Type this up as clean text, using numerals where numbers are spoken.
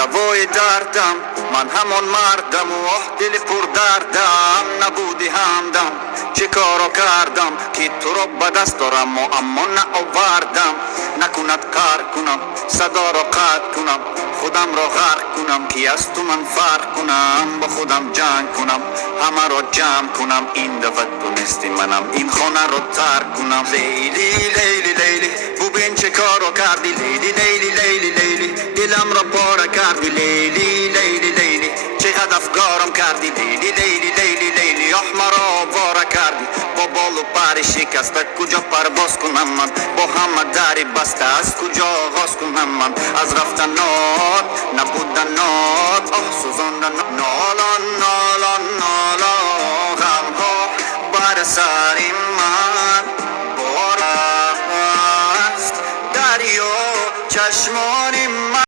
دوای دردم، من همان مردم و دل پر دردم، نبودی همدم چه کارو کردم که تو رو به دست دارم و اما نآوردم. نکند کار کنم صدا رو قطع کنم، خودم رو غرق کنم که از تو من فرق کنم، با خودم جنگ کنم همه رو جمع کنم، این دفعه تو نیستی منم این خانه رو ترک کنم. لیلی لیلی لیلی ببین چه کارو کردی، لیلی لیلی لیلی لیلی دلم رو پاره کردی، لیلی لیلی لیلی چه هدفگارم کردی، لیلی لیلی لیلی لیلی احمر آواره کردی، با بال و پر شکسته کجا پرواز کنم من، با همه دری بسته از کجا آغاز کنم من، از رفتنات نبودنات آه سوزاندن نالان